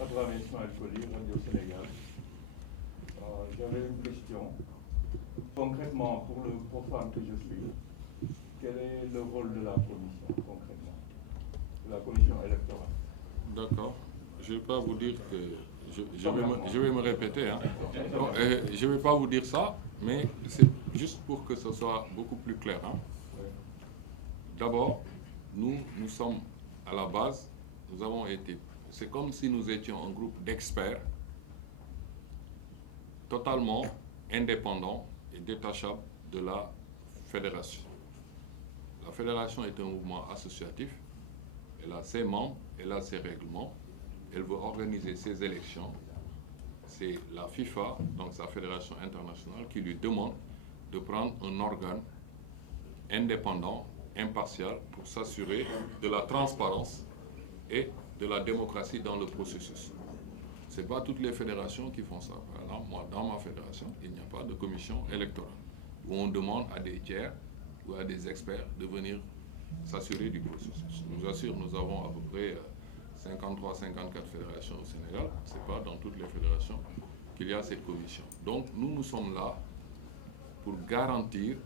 à travers Ismaël Koli, Radio Sénégal. J'avais une question. Concrètement, pour le profane que je suis, quel est le rôle de la commission, concrètement, de la commission électorale? D'accord. Je ne vais pas vous dire que... Je vais me répéter. Hein. Bon, je ne vais pas vous dire ça, mais c'est juste pour que ce soit beaucoup plus clair. Hein. D'abord, nous sommes à la base, nous avons été... C'est comme si nous étions un groupe d'experts totalement indépendants et détachables de la fédération. La fédération est un mouvement associatif, elle a ses membres, elle a ses règlements, elle veut organiser ses élections. C'est la FIFA, donc sa fédération internationale, qui lui demande de prendre un organe indépendant, impartial, pour s'assurer de la transparence et de la démocratie dans le processus. Ce n'est pas toutes les fédérations qui font ça. Par exemple, moi, dans ma fédération, il n'y a pas de commission électorale où on demande à des tiers ou à des experts de venir s'assurer du processus. Nous assure, nous avons à peu près 53-54 fédérations au Sénégal. Ce n'est pas dans toutes les fédérations qu'il y a cette commission. Donc, nous sommes là pour garantir,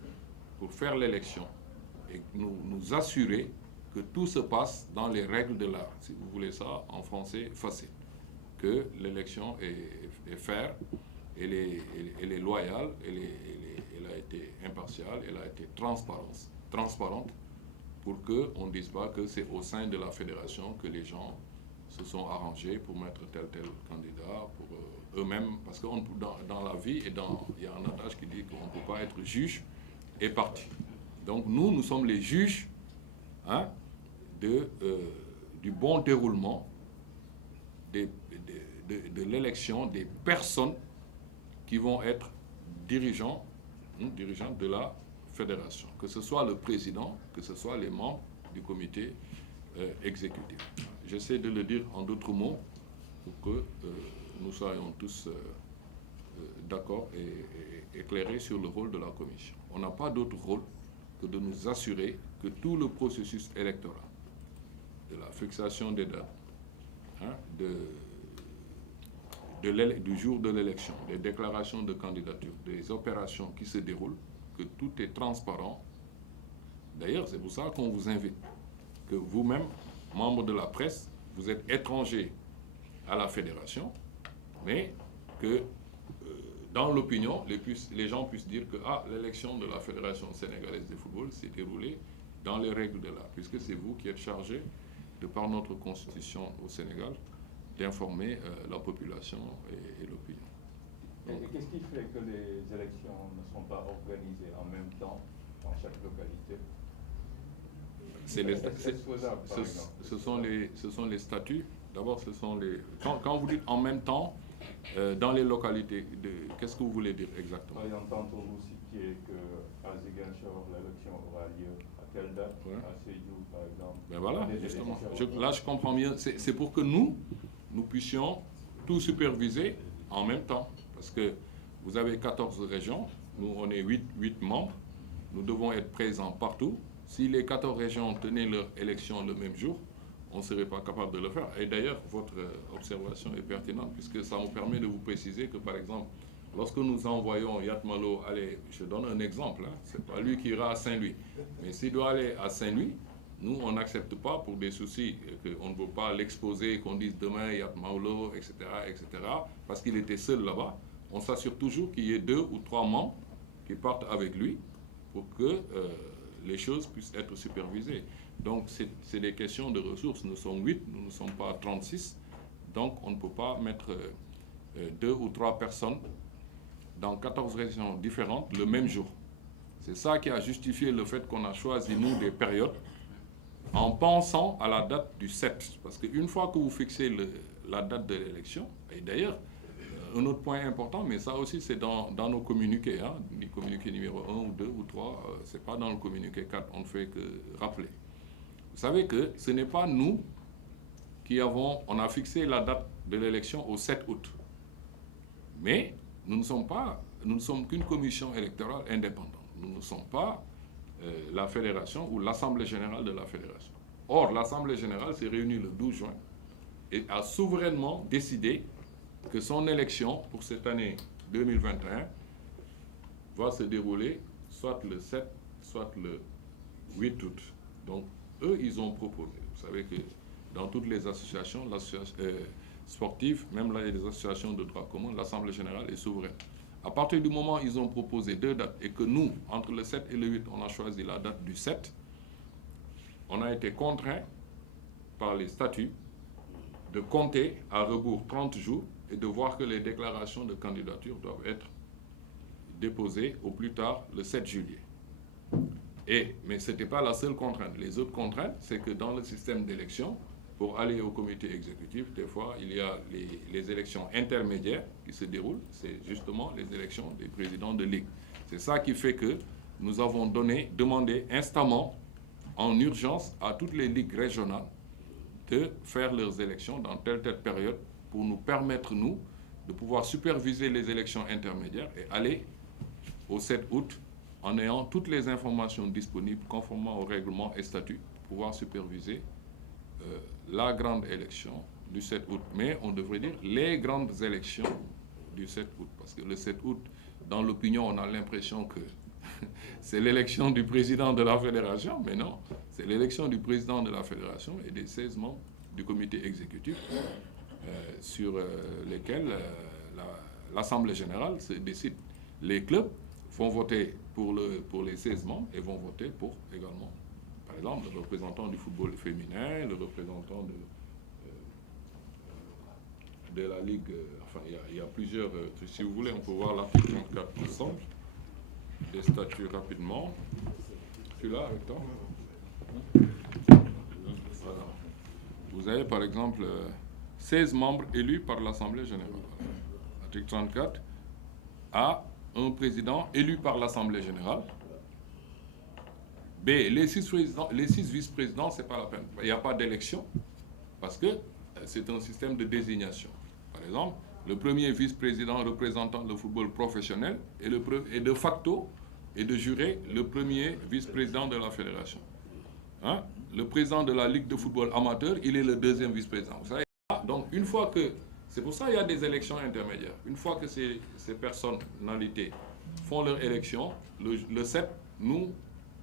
pour faire l'élection et nous assurer que tout se passe dans les règles de l'art. Si vous voulez ça en français facile. Que l'élection est fair, elle est loyale, elle a été impartiale, elle a été transparente pour qu'on ne dise pas que c'est au sein de la fédération que les gens se sont arrangés pour mettre tel candidat pour eux-mêmes. Parce que dans la vie, il y a un adage qui dit qu'on ne peut pas être juge et parti. Donc nous sommes les juges hein, du bon déroulement de l'élection des personnes qui vont être dirigeants de la fédération, que ce soit le président, que ce soit les membres du comité exécutif. J'essaie de le dire en d'autres mots pour que nous soyons tous d'accord et éclairés sur le rôle de la commission. On n'a pas d'autre rôle que de nous assurer que tout le processus électoral, de la fixation des dates, hein, du jour de l'élection, des déclarations de candidature, des opérations qui se déroulent, que tout est transparent. D'ailleurs, c'est pour ça qu'on vous invite, que vous-même, membres de la presse, vous êtes étrangers à la fédération, mais que dans l'opinion, les gens puissent dire que l'élection de la Fédération sénégalaise de football s'est déroulée dans les règles de l'art, puisque c'est vous qui êtes chargés, de par notre constitution au Sénégal, d'informer la population et l'opinion. Et qu'est-ce qui fait que les élections ne sont pas organisées en même temps dans chaque localité? Ce sont les statuts. D'abord, ce sont les... Quand vous dites en même temps, dans les localités, qu'est-ce que vous voulez dire exactement? Par exemple, tantôt vous citiez qu'à Ziguinchor, l'élection aura lieu à quelle date? Ouais. À Sédhiou, par exemple. Ben voilà, justement. Là, je comprends bien. C'est pour que nous puissions tout superviser en même temps. Parce que vous avez 14 régions, nous, on est 8 membres. Nous devons être présents partout. Si les 14 régions tenaient leur élection le même jour, on ne serait pas capable de le faire. Et d'ailleurs, votre observation est pertinente, puisque ça me permet de vous préciser que, par exemple, lorsque nous envoyons Yatmalo aller, je donne un exemple, hein, ce n'est pas lui qui ira à Saint-Louis, mais s'il doit aller à Saint-Louis, nous, on n'accepte pas pour des soucis, qu'on ne veut pas l'exposer, qu'on dise demain Yatmalo, etc., parce qu'il était seul là-bas. On s'assure toujours qu'il y ait 2 ou 3 membres qui partent avec lui pour que les choses puissent être supervisées. Donc, c'est des questions de ressources. Nous sommes 8, nous ne sommes pas 36. Donc, on ne peut pas mettre 2 ou 3 personnes dans 14 régions différentes le même jour. C'est ça qui a justifié le fait qu'on a choisi, nous, des périodes en pensant à la date du 7. Parce qu'une fois que vous fixez la date de l'élection, et d'ailleurs, un autre point important, mais ça aussi c'est dans nos communiqués, hein, les communiqués numéro 1 ou 2 ou 3, c'est pas dans le communiqué 4, on ne fait que rappeler. Vous savez que ce n'est pas nous on a fixé la date de l'élection au 7 août. Mais nous ne sommes qu'une commission électorale indépendante. Nous ne sommes pas la fédération ou l'Assemblée générale de la fédération. Or, l'Assemblée générale s'est réunie le 12 juin a souverainement décidé que son élection pour cette année 2021 va se dérouler soit le 7, soit le 8 août. Donc, eux, ils ont proposé. Vous savez que dans toutes les associations sportives, même là, il y a des associations de droit commun, l'Assemblée générale est souveraine. À partir du moment où ils ont proposé 2 dates et que nous, entre le 7 et le 8, on a choisi la date du 7, on a été contraints par les statuts de compter à rebours 30 jours et de voir que les déclarations de candidature doivent être déposées au plus tard le 7 juillet. Mais ce n'était pas la seule contrainte. Les autres contraintes, c'est que dans le système d'élection, pour aller au comité exécutif, des fois, il y a les élections intermédiaires qui se déroulent. C'est justement les élections des présidents de ligue. C'est ça qui fait que nous avons demandé instamment, en urgence, à toutes les ligues régionales de faire leurs élections dans telle période pour nous permettre, nous, de pouvoir superviser les élections intermédiaires et aller au 7 août en ayant toutes les informations disponibles conformément au règlement et statut pour pouvoir superviser la grande élection du 7 août. Mais on devrait dire les grandes élections du 7 août. Parce que le 7 août, dans l'opinion, on a l'impression que c'est l'élection du président de la fédération, mais non, c'est l'élection du président de la fédération et des 16 membres du comité exécutif sur lesquels l'Assemblée générale se décide. Les clubs vont voter pour les 16 membres et vont voter pour également, par exemple, le représentant du football féminin, le représentant de la Ligue, enfin il y a plusieurs, si vous voulez on peut voir l'article 34 ensemble, des statuts rapidement. Celui-là avec toi. Voilà. Vous avez par exemple 16 membres élus par l'Assemblée générale. Article 34 A, un président élu par l'Assemblée générale. B, les 6 vice-présidents, c'est pas la peine. Il n'y a pas d'élection parce que c'est un système de désignation. Par exemple, le premier vice-président représentant le football professionnel est de facto et de juré le premier vice-président de la fédération. Hein? Le président de la Ligue de football amateur, il est le deuxième vice-président. Vous savez, donc, une fois que... C'est pour ça qu'il y a des élections intermédiaires. Une fois que ces personnalités font leur élection, le 7, nous,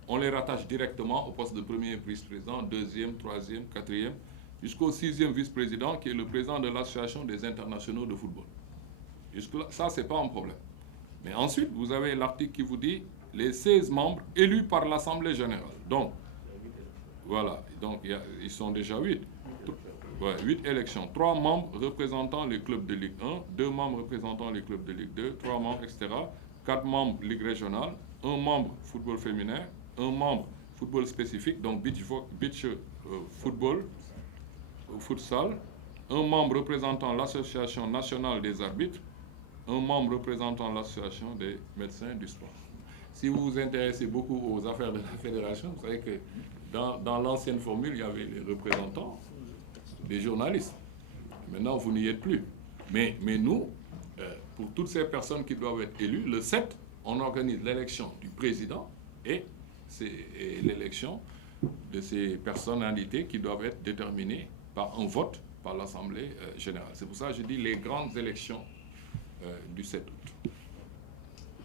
on les rattache directement au poste de premier vice-président, deuxième, troisième, quatrième, jusqu'au 6e vice-président, qui est le président de l'Association des internationaux de football. Jusque-là, ça, ce n'est pas un problème. Mais ensuite, vous avez l'article qui vous dit les 16 membres élus par l'Assemblée générale. Donc, voilà. Donc, ils sont déjà 8. Ouais, 8 élections. 3 membres représentant les clubs de Ligue 1, 2 membres représentant les clubs de Ligue 2, 3 membres, etc. 4 membres Ligue régionale, 1 membre football féminin, 1 membre football spécifique, donc beach football, futsal, 1 membre représentant l'association nationale des arbitres, 1 membre représentant l'association des médecins du sport. Si vous vous intéressez beaucoup aux affaires de la fédération, vous savez que dans l'ancienne formule, il y avait les représentants des journalistes. Maintenant, vous n'y êtes plus. Mais nous, pour toutes ces personnes qui doivent être élues, le 7, on organise l'élection du président et l'élection de ces personnalités qui doivent être déterminées par un vote par l'Assemblée générale. C'est pour ça que je dis les grandes élections du 7 août.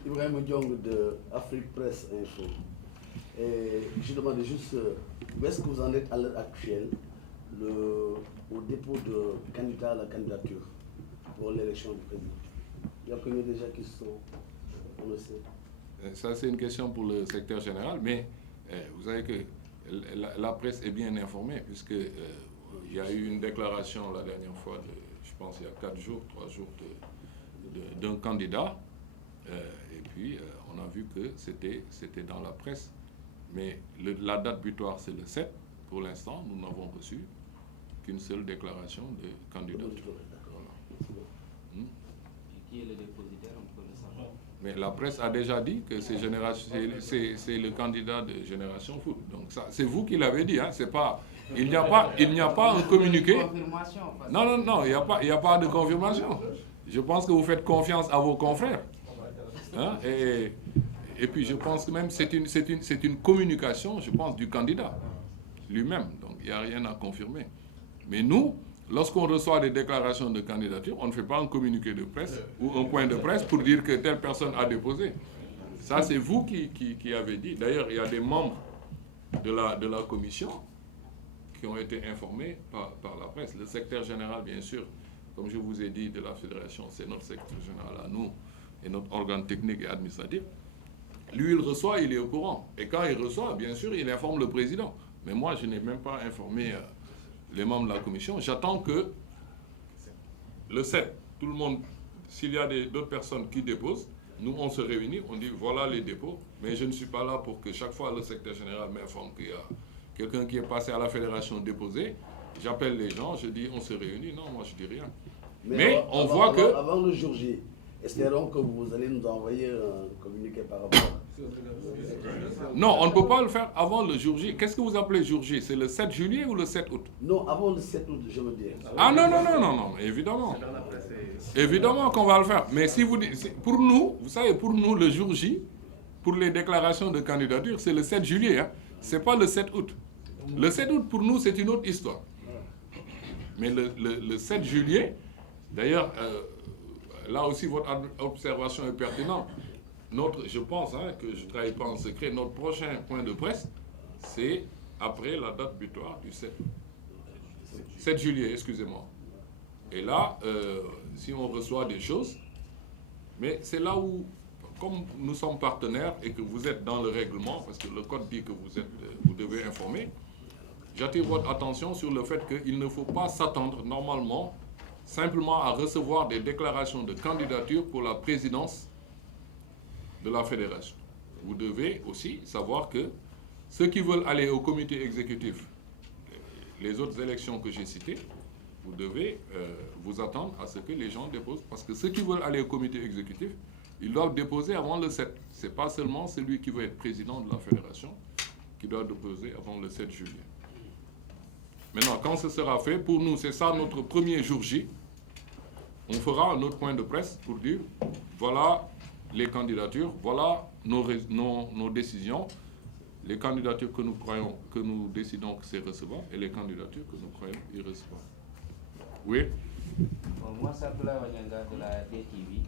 Ibrahim Diong de Afrique Presse Info. Et je demandais juste, où est-ce que vous en êtes à l'heure actuelle au dépôt de candidats à la candidature pour l'élection du président? Il y a combien déjà qui sont annoncés? Ça, c'est une question pour le secrétaire général, mais vous savez que la presse est bien informée, puisque il y a eu une déclaration la dernière fois, je pense il y a 3 jours, d'un candidat, et puis on a vu que c'était dans la presse. Mais la date butoir, c'est le 7. Pour l'instant, nous n'avons reçu qu'une seule déclaration de candidature. Voilà. Qui est le dépositaire, on peut le savoir. Mais la presse a déjà dit que c'est le candidat de Génération Foot. Donc ça, c'est vous qui l'avez dit. Hein, c'est pas, il n'y a pas un communiqué. Non, il n'y a pas de confirmation. Je pense que vous faites confiance à vos confrères. Hein, et puis je pense que même c'est une communication, je pense, du candidat lui-même. Donc il n'y a rien à confirmer. Mais nous, lorsqu'on reçoit des déclarations de candidature, on ne fait pas un communiqué de presse ou un point de presse pour dire que telle personne a déposé. Ça, c'est vous qui avez dit. D'ailleurs, il y a des membres de la commission qui ont été informés par la presse. Le secrétaire général, bien sûr, comme je vous ai dit, de la fédération, c'est notre secrétaire général à nous et notre organe technique et administratif. Lui, il reçoit, il est au courant. Et quand il reçoit, bien sûr, il informe le président. Mais moi, je n'ai même pas informé les membres de la commission. J'attends que le 7, tout le monde, s'il y a d'autres personnes qui déposent, nous, on se réunit, on dit voilà les dépôts. Mais je ne suis pas là pour que chaque fois le secrétaire général m'informe qu'il y a quelqu'un qui est passé à la fédération déposé. J'appelle les gens, je dis on se réunit. Non, moi je dis rien. Mais on voit que... Avant le jour J, espérons que vous allez nous envoyer un communiqué par rapport. Non, on ne peut pas le faire avant le jour J. Qu'est-ce que vous appelez jour J? C'est le 7 juillet ou le 7 août? Non, avant le 7 août, je veux dire. Ah non, évidemment. Évidemment qu'on va le faire. Mais si vous dites, pour nous, vous savez, pour nous, le jour J, pour les déclarations de candidature, c'est le 7 juillet. Hein. Ce n'est pas le 7 août. Le 7 août, pour nous, c'est une autre histoire. Mais le 7 juillet, d'ailleurs, là aussi, votre observation est pertinente. Je pense que je ne travaille pas en secret, notre prochain point de presse, c'est après la date butoir du 7 juillet, excusez-moi. Et là, si on reçoit des choses, mais c'est là où, comme nous sommes partenaires et que vous êtes dans le règlement, parce que le code dit que vous devez informer, j'attire votre attention sur le fait qu'il ne faut pas s'attendre normalement simplement à recevoir des déclarations de candidature pour la présidence de la fédération. Vous devez aussi savoir que ceux qui veulent aller au comité exécutif, les autres élections que j'ai citées, vous devez vous attendre à ce que les gens déposent. Parce que ceux qui veulent aller au comité exécutif, ils doivent déposer avant le 7. Ce n'est pas seulement celui qui veut être président de la fédération qui doit déposer avant le 7 juillet. Maintenant, quand ce sera fait, pour nous, c'est ça notre premier jour J. On fera un autre point de presse pour dire, voilà les candidatures, voilà nos décisions, les candidatures que nous décidons que c'est recevable et les candidatures que nous croyons irrecevables. Oui. Moi, c'est Abdoulaye Wanyanga de la DTV.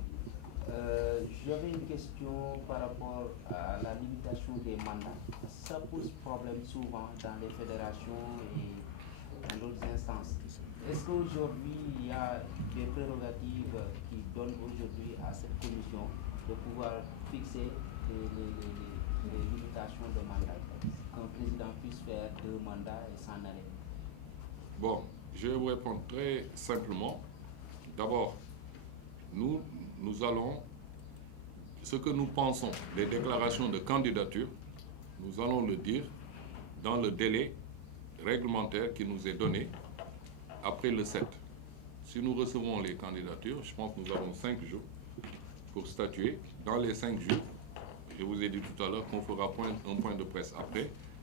J'avais une question par rapport à la limitation des mandats. Ça pose problème souvent dans les fédérations et dans d'autres instances. Est-ce qu'aujourd'hui, il y a des prérogatives qui donnent aujourd'hui à cette commission de pouvoir fixer les limitations de mandat? Qu'un président puisse faire 2 mandats et s'en aller. Bon, je vais vous répondre très simplement. D'abord, nous allons, ce que nous pensons des déclarations de candidature, nous allons le dire dans le délai réglementaire qui nous est donné après le 7. Si nous recevons les candidatures, je pense que nous avons 5 jours pour statuer. Dans les 5 jours, je vous ai dit tout à l'heure qu'on fera un point de presse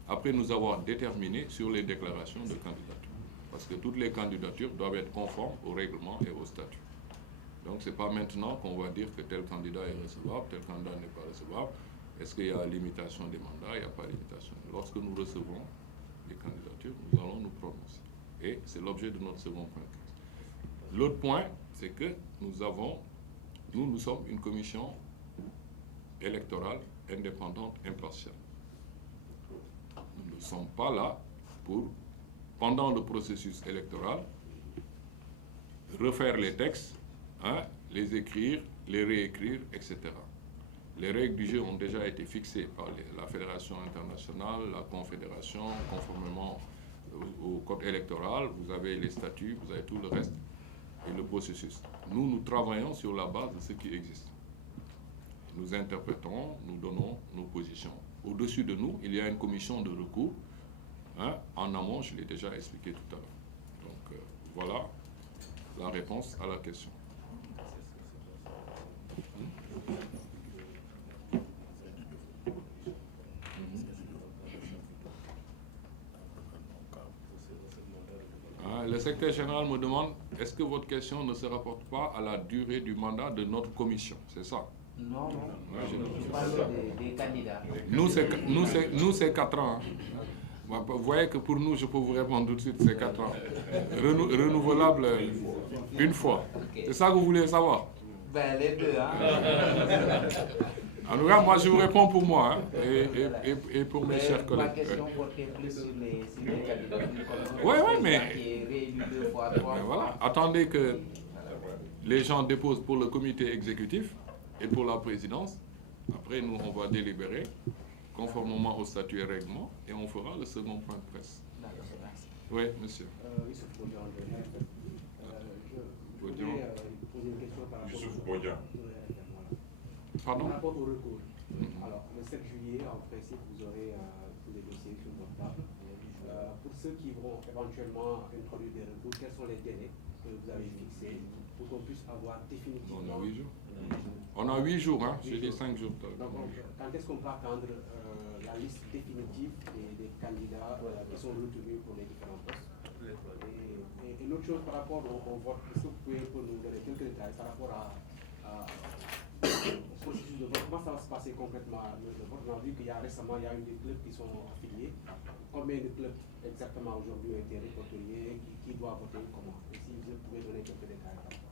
après nous avoir déterminé sur les déclarations de candidature. Parce que toutes les candidatures doivent être conformes au règlement et au statut. Donc ce n'est pas maintenant qu'on va dire que tel candidat est recevable, tel candidat n'est pas recevable. Est-ce qu'il y a limitation des mandats? Il n'y a pas de limitation. Lorsque nous recevons les candidatures, nous allons nous prononcer. Et c'est l'objet de notre second point. L'autre point, c'est que nous sommes une commission électorale indépendante, impartiale. Nous ne sommes pas là pour, pendant le processus électoral, refaire les textes, les écrire, les réécrire, etc. Les règles du jeu ont déjà été fixées par la Fédération internationale, la Confédération, conformément au code électoral. Vous avez les statuts, vous avez tout le reste et le processus. Nous travaillons sur la base de ce qui existe. Nous interprétons, nous donnons nos positions. Au-dessus de nous, il y a une commission de recours. En amont, je l'ai déjà expliqué tout à l'heure. Donc, voilà la réponse à la question. Le secrétaire général me demande, est-ce que votre question ne se rapporte pas à la durée du mandat de notre commission? C'est ça? Non. Je parle des candidats. Nous, c'est 4 ans. Vous voyez que pour nous, je peux vous répondre tout de suite, c'est 4 ans. Renouvelable une fois. Ok. C'est ça que vous voulez savoir? Ben, les deux, hein. En tout cas, moi, je vous réponds pour moi hein, et pour mes Mais chers ma collègues. question portait plus sur les candidats. Ouais, mais- Qui est réélu 2 fois, 3 Mais fois. voilà, attendez que les gens déposent pour le comité exécutif et pour la présidence. Après, nous, on va délibérer conformément au statut et règlement et on fera le second point de presse. D'accord, merci. Oui, monsieur. Youssouf Bodian, je Bodian. voudrais poser une question par rapport Youssouf Bodian. Pardon? Par rapport au recours. Alors, le 7 juillet, en principe, vous aurez tous les dossiers sur votre table. Pour ceux qui vont éventuellement introduire des recours, quels sont les délais que vous avez fixés pour qu'on puisse avoir définitivement... On a 8 jours. On a 8 jours, hein? J'ai dit 5 jours. Donc, quand est-ce qu'on peut attendre la liste définitive des candidats qui sont retenus pour les différents postes? Et une autre chose par rapport au vote, est-ce que vous pouvez nous donner quelques détails par rapport au processus de vote? Comment ça va se passer concrètement le vote? On a vu qu'il y a récemment il y a eu des clubs qui sont affiliés. Combien de clubs exactement aujourd'hui ont été répertoriés? Qui doit voter comment? Et si vous pouvez donner quelques détails par rapport à ça.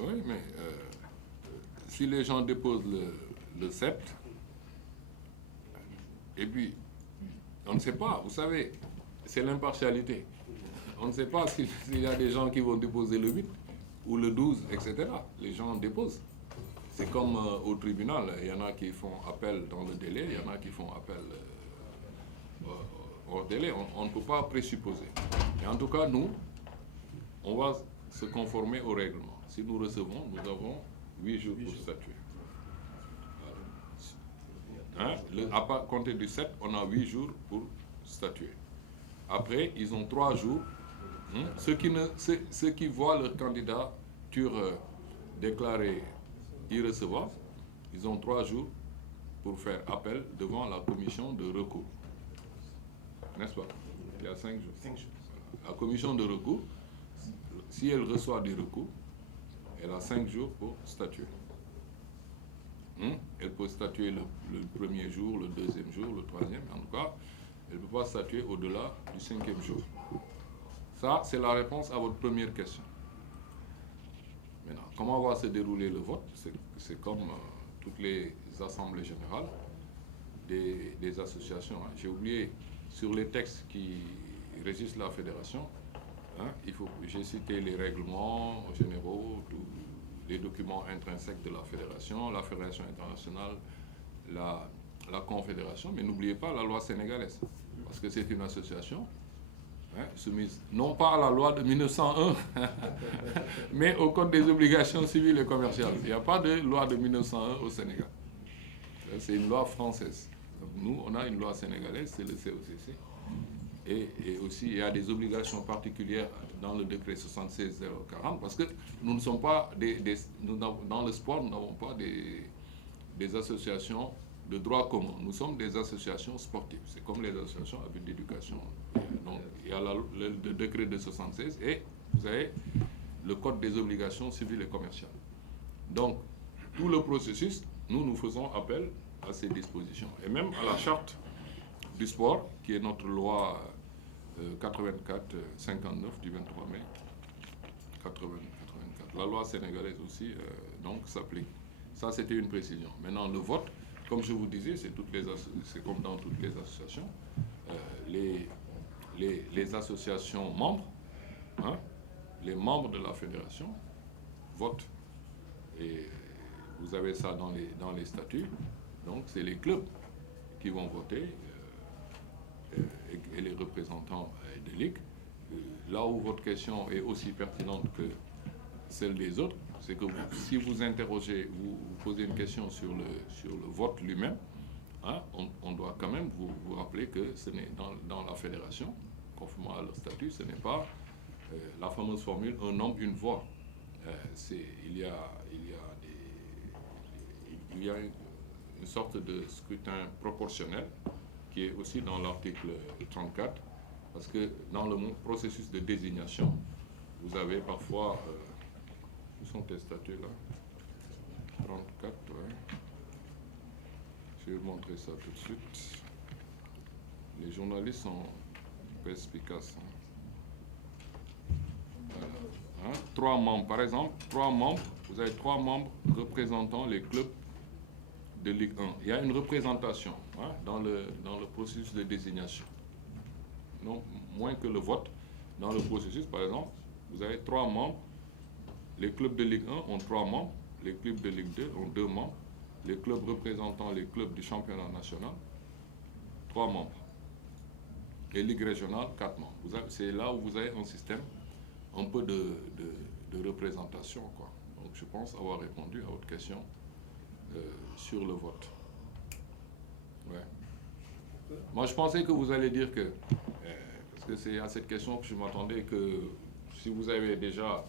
Oui, mais si les gens déposent le 7, et puis on ne sait pas, vous savez, c'est l'impartialité. On ne sait pas s'il y a des gens qui vont déposer le 8 ou le 12, etc. Les gens déposent. C'est comme au tribunal, il y en a qui font appel dans le délai, il y en a qui font appel hors délai. On ne peut pas présupposer. Et en tout cas, nous, on va se conformer au règlement. Si nous recevons, nous avons 8 jours pour statuer. Hein? À compter du 7, on a 8 jours pour statuer. Après, ils ont 3 jours. Ceux qui voient leur candidature déclarée irrecevable, ils ont 3 jours pour faire appel devant la commission de recours. N'est-ce pas? Il y a 5 jours. La commission de recours, si elle reçoit des recours, elle a 5 jours pour statuer. Elle peut statuer le premier jour, le deuxième jour, le troisième. En tout cas, elle ne peut pas statuer au-delà du 5e jour. Ça, c'est la réponse à votre première question. Maintenant, comment va se dérouler le vote? C'est comme toutes les assemblées générales des associations. J'ai oublié, sur les textes qui régissent la fédération, j'ai cité les règlements généraux, les documents intrinsèques de la fédération internationale, la confédération, mais n'oubliez pas la loi sénégalaise, parce que c'est une association soumise non pas à la loi de 1901, mais au Code des obligations civiles et commerciales. Il n'y a pas de loi de 1901 au Sénégal. C'est une loi française. Donc nous, on a une loi sénégalaise, c'est le COCC. Et aussi, il y a des obligations particulières dans le décret 76-040, parce que nous ne sommes pas dans le sport, nous n'avons pas des associations de droit commun. Nous sommes des associations sportives. C'est comme les associations à but d'éducation. Donc, il y a le décret de 76 et vous avez le Code des obligations civiles et commerciales. Donc, tout le processus, nous faisons appel à ces dispositions. Et même à la charte du sport, qui est notre loi 84-59 du 23 mai 84. La loi sénégalaise aussi donc s'applique. Ça, c'était une précision. Maintenant, le vote, comme je vous disais, c'est comme dans toutes les associations. Les associations membres, les membres de la fédération votent. Et vous avez ça dans les statuts. Donc, c'est les clubs qui vont voter et les représentants des ligues. Là où votre question est aussi pertinente que celle des autres, c'est que si vous interrogez, vous posez une question sur le vote lui-même, on doit quand même vous rappeler que ce n'est dans la fédération, conformément à leur statut, ce n'est pas la fameuse formule « un homme, une voix ». Il y a une sorte de scrutin proportionnel qui est aussi dans l'article 34, parce que dans le processus de désignation, vous avez parfois... où sont tes statuts là? 34, ouais. Je vais vous montrer ça tout de suite. Les journalistes sont perspicaces. Voilà. Hein? 3 membres, par exemple, 3 membres, vous avez 3 membres représentant les clubs de Ligue 1. Il y a une représentation dans le processus de désignation. Non, moins que le vote. Dans le processus, par exemple, vous avez 3 membres. Les clubs de Ligue 1 ont 3 membres. Les clubs de Ligue 2 ont 2 membres. Les clubs représentant les clubs du championnat national, 3 membres. Et Ligue régionale, 4 membres. C'est là où vous avez un système un peu de représentation, quoi. Donc je pense avoir répondu à votre question sur le vote. Ouais. Moi je pensais que vous allez dire que, parce que c'est à cette question que je m'attendais, que si vous avez déjà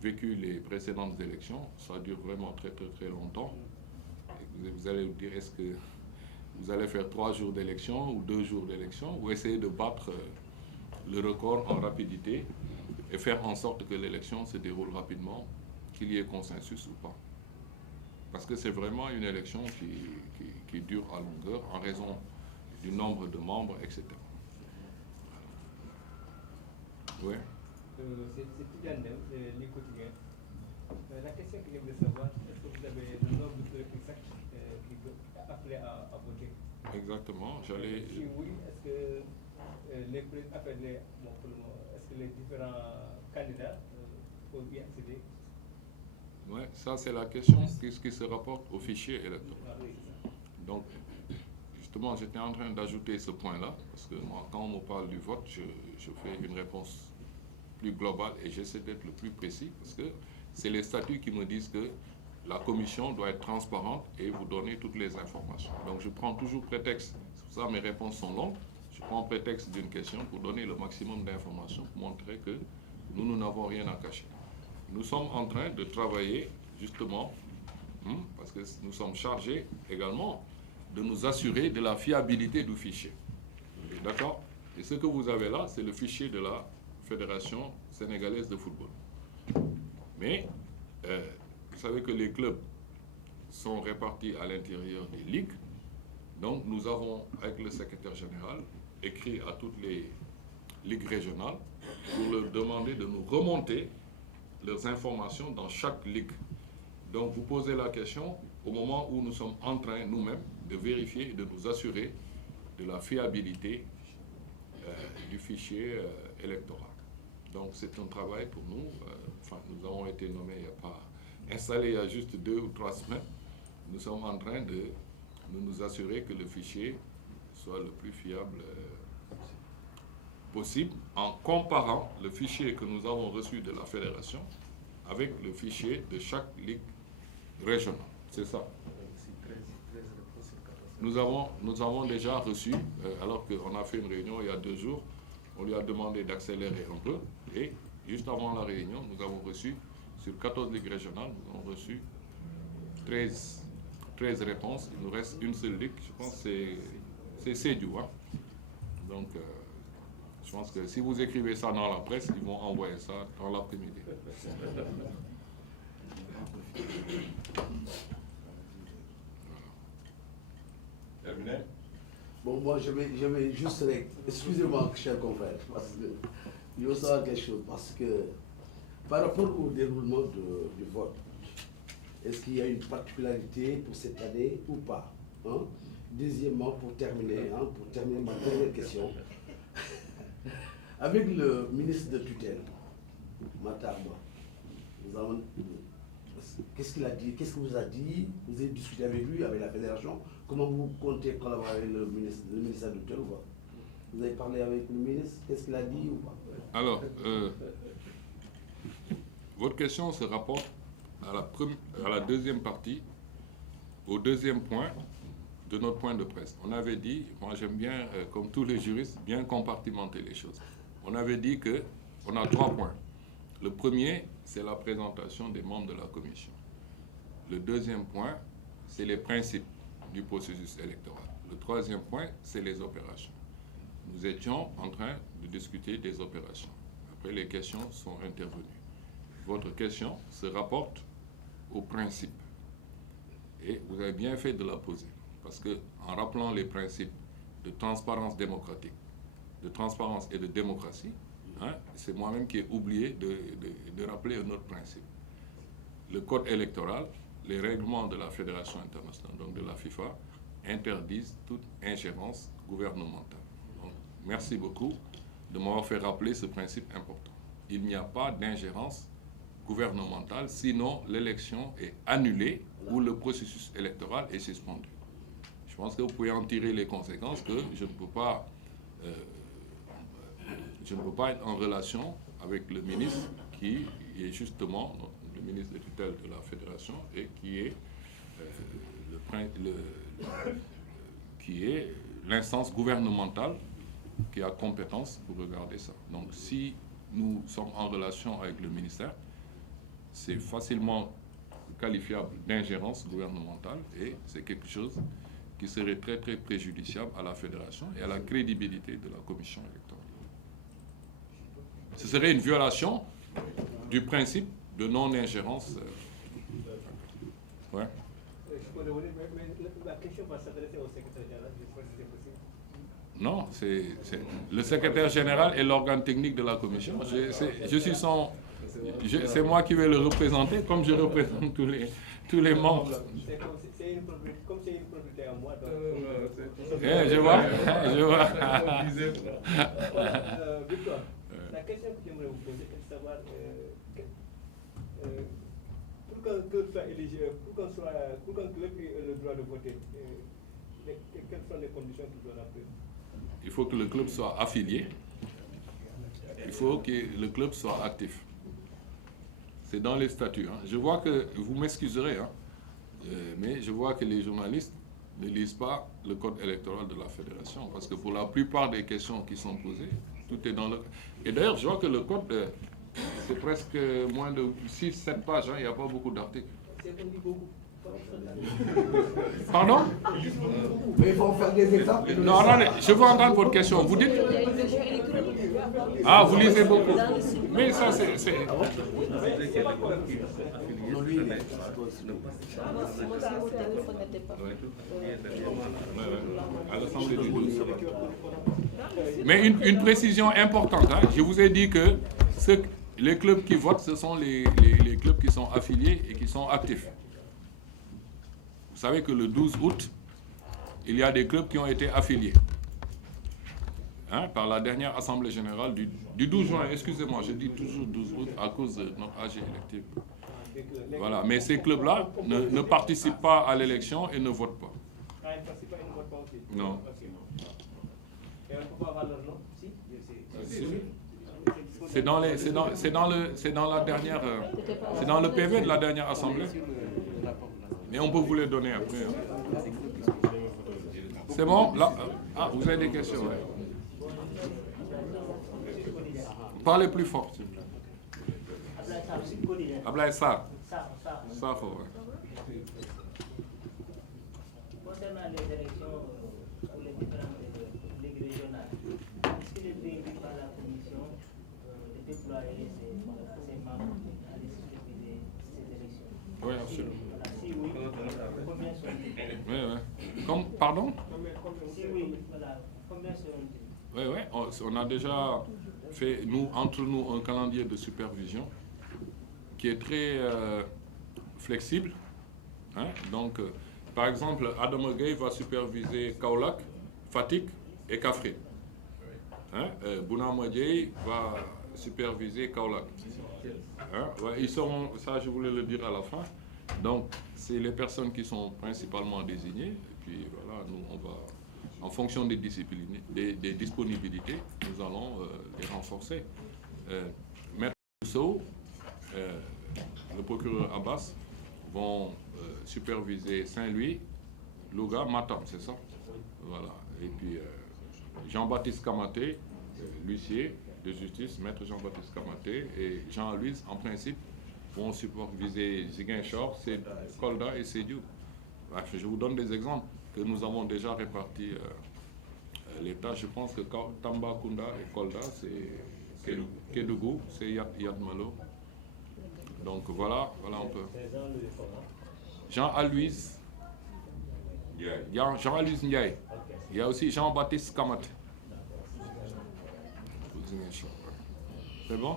vécu les précédentes élections, ça dure vraiment très très très longtemps. Et vous allez vous dire, est-ce que vous allez faire 3 jours d'élection ou 2 jours d'élection, ou essayer de battre le record en rapidité et faire en sorte que l'élection se déroule rapidement, qu'il y ait consensus ou pas. Parce que c'est vraiment une élection qui dure à longueur en raison du nombre de membres, etc. Oui. C'est Tidiane Dem, les quotidiens. La question que je voulais savoir, est-ce que vous avez le nombre de clubs exact qui peut appeler à voter? Exactement, j'allais... Si oui, est-ce que les différents candidats peuvent y accéder? Oui, ça c'est la question qui se rapporte au fichier électoral. Donc, justement, j'étais en train d'ajouter ce point-là, parce que moi, quand on me parle du vote, je fais une réponse plus globale et j'essaie d'être le plus précis, parce que c'est les statuts qui me disent que la commission doit être transparente et vous donner toutes les informations. Donc je prends toujours prétexte, c'est pour ça mes réponses sont longues, je prends prétexte d'une question pour donner le maximum d'informations, pour montrer que nous n'avons rien à cacher. Nous sommes en train de travailler justement, parce que nous sommes chargés également de nous assurer de la fiabilité du fichier. D'accord? Et ce que vous avez là, c'est le fichier de la Fédération sénégalaise de football. Mais vous savez que les clubs sont répartis à l'intérieur des ligues. Donc nous avons, avec le secrétaire général, écrit à toutes les ligues régionales pour leur demander de nous remonter leurs informations dans chaque ligue. Donc vous posez la question au moment où nous sommes en train nous-mêmes de vérifier et de nous assurer de la fiabilité du fichier électoral. Donc c'est un travail pour nous. Nous avons été nommés, installés il y a juste 2 ou 3 semaines. Nous sommes en train de nous assurer que le fichier soit le plus fiable possible en comparant le fichier que nous avons reçu de la fédération avec le fichier de chaque ligue régionale. C'est ça. Nous avons déjà reçu, alors qu'on a fait une réunion il y a 2 jours, on lui a demandé d'accélérer un peu et juste avant la réunion, nous avons reçu, sur 14 ligues régionales, nous avons reçu 13 réponses. Il nous reste une seule ligue, je pense que c'est Sédhiou. Hein? Donc, je pense que si vous écrivez ça dans la presse, ils vont envoyer ça dans l'après-midi. Terminé? Bon, moi, je vais juste... Excusez-moi, cher confrère, parce que il faut savoir quelque chose, parce que par rapport au déroulement du vote, est-ce qu'il y a une particularité pour cette année ou pas, hein? Deuxièmement, pour terminer ma dernière question, avec le ministre de tutelle, Matar Ba, qu'est-ce qu'il a dit? Qu'est-ce que vous a dit? Vous avez discuté avec lui, avec la fédération? Comment vous comptez collaborer avec le ministère de tutelle ou pas? Vous avez parlé avec le ministre? Qu'est-ce qu'il a dit ou pas? Alors, votre question se rapporte à la deuxième partie, au deuxième point de notre point de presse. On avait dit, moi j'aime bien, comme tous les juristes, bien compartimenter les choses. On avait dit qu'on a 3 points. Le premier, c'est la présentation des membres de la commission. Le deuxième point, c'est les principes du processus électoral. Le troisième point, c'est les opérations. Nous étions en train de discuter des opérations. Après, les questions sont intervenues. Votre question se rapporte aux principes. Et vous avez bien fait de la poser. Parce qu'en rappelant les principes de transparence démocratique, de transparence et de démocratie, hein, c'est moi-même qui ai oublié de rappeler un autre principe. Le code électoral, les règlements de la Fédération internationale, donc de la FIFA, interdisent toute ingérence gouvernementale. Donc, merci beaucoup de m'avoir fait rappeler ce principe important. Il n'y a pas d'ingérence gouvernementale, sinon l'élection est annulée ou le processus électoral est suspendu. Je pense que vous pouvez en tirer les conséquences que je ne peux pas être en relation avec le ministre qui est justement le ministre de tutelle de la Fédération et qui est l'instance gouvernementale qui a compétence pour regarder ça. Donc si nous sommes en relation avec le ministère, c'est facilement qualifiable d'ingérence gouvernementale et c'est quelque chose qui serait très très préjudiciable à la Fédération et à la crédibilité de la commission électorale. Ce serait une violation du principe de non-ingérence. Ouais. Je peux revenir, mais la question va s'adresser au secrétaire général, je ne sais pas si c'est possible. Non, le secrétaire général est l'organe technique de la commission. C'est moi qui vais le représenter, comme je représente tous les membres. Comme c'est une propriété à moi, donc... Je vois. Victor, la question que j'aimerais vous poser est de savoir pour qu'un club soit éligible, pour qu'un club ait le droit de voter, quelles sont les conditions qu'il doit remplir? Il faut que le club soit affilié. Il faut que le club soit actif. C'est dans les statuts. Hein. Je vois que, vous m'excuserez, hein, mais je vois que les journalistes ne lisent pas le code électoral de la Fédération, parce que pour la plupart des questions qui sont posées, tout est dans le... Et d'ailleurs, je vois que le code, c'est presque moins de 6-7 pages, hein, il n'y a pas beaucoup d'articles. Pardon? Mais il faut faire des étapes. Non, attendez, je veux entendre votre question. Vous dites? Ah, vous lisez beaucoup. Mais ça, c'est... Non, lui, il est... À l'Assemblée du 12. Mais une précision importante, hein. Je vous ai dit que les clubs qui votent, ce sont les clubs qui sont affiliés et qui sont actifs. Vous savez que le 12 août, il y a des clubs qui ont été affiliés. Hein, par la dernière Assemblée générale du 12 juin, excusez-moi, je dis toujours 12 août à cause de notre AG électif. Voilà, mais ces clubs-là ne participent pas à l'élection et ne votent pas. Ah, ils ne participent pas, ils ne votent pas aussi? Non. Et on ne peut pas avoir leur nom? Si. C'est dans le PV de la dernière Assemblée. Mais on peut vous les donner après. Hein. C'est bon? Là, ah, vous avez des questions? Ouais. Parlez plus fort, s'il vous plaît. Ablaye Sarr. Sarr, ouais. Concernant les élections pour les différentes ligues régionales, est-ce qu'il est prévu par la commission de déployer ses membres à superviser ces élections? Oui, absolument. Si oui, combien sont-ils? Oui, oui. Pardon? Si oui, voilà, combien seront-ils? Oui, oui. On a déjà fait, entre nous, un calendrier de supervision qui est très flexible. Hein? Donc, par exemple, Adam Gueye va superviser Kaolack, Fatick et Kaffrine. Hein? Bouna Madiaye va superviser Kaolack. Hein? Ouais, ils seront, ça je voulais le dire à la fin. Donc, c'est les personnes qui sont principalement désignées. Et puis voilà, nous, on va, en fonction des disciplines, des disponibilités, nous allons les renforcer. Maître Rousseau, le procureur Abbas vont superviser Saint-Louis, Louga, Matam, c'est ça? Voilà. Et puis Jean-Baptiste Kamaté, l'huissier de justice, maître Jean-Baptiste Kamaté et Jean-Louis, en principe, vont superviser Ziguinchor, Kolda et Sédhiou. Bref, je vous donne des exemples que nous avons déjà répartis l'État. Je pense que Tambacounda et Kolda, c'est Kédougou, c'est Yatmalo. Donc voilà un peu. Jean-Aloys Ndiaye. Il y a aussi Jean-Baptiste Kamat. C'est bon?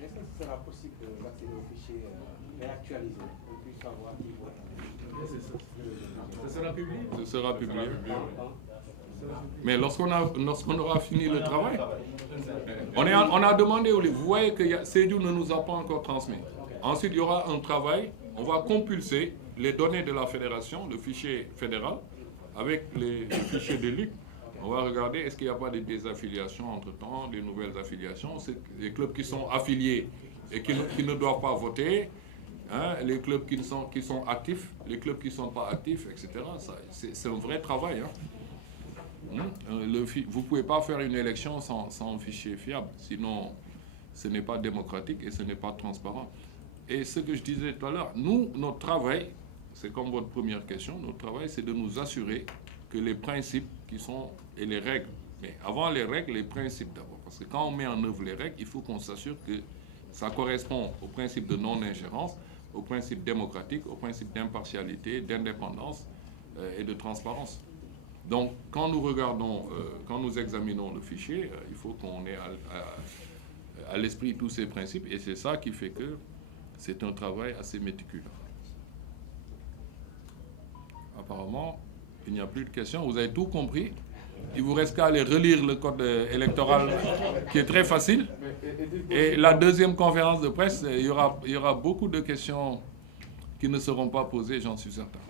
Est-ce que ce sera possible d'accéder au fichier réactualisé pour qu'on puisse savoir qui vote? Ce sera publié. Ce sera publié. Mais lorsqu'on aura fini le travail, on a demandé, vous voyez que Sédhiou ne nous a pas encore transmis. Ensuite, il y aura un travail, on va compulser les données de la fédération, le fichier fédéral, avec les fichiers de ligue. On va regarder est-ce qu'il n'y a pas de désaffiliations entre-temps, des nouvelles affiliations. C'est les clubs qui sont affiliés et qui ne doivent pas voter, hein, les clubs qui sont actifs, les clubs qui ne sont pas actifs, etc. C'est un vrai travail. Hein. Vous ne pouvez pas faire une élection sans fichier fiable, sinon ce n'est pas démocratique et ce n'est pas transparent. Et ce que je disais tout à l'heure, nous, notre travail, c'est comme votre première question, notre travail, c'est de nous assurer que les principes qui sont, et les règles, mais avant les règles, les principes d'abord. Parce que quand on met en œuvre les règles, il faut qu'on s'assure que ça correspond au principe de non-ingérence, au principe démocratique, au principe d'impartialité, d'indépendance et de transparence. Donc, quand nous regardons, quand nous examinons le fichier, il faut qu'on ait à l'esprit tous ces principes, et c'est ça qui fait que c'est un travail assez méticuleux. Apparemment, il n'y a plus de questions. Vous avez tout compris. Il vous reste qu'à aller relire le code électoral qui est très facile. Et la deuxième conférence de presse, il y aura beaucoup de questions qui ne seront pas posées, j'en suis certain.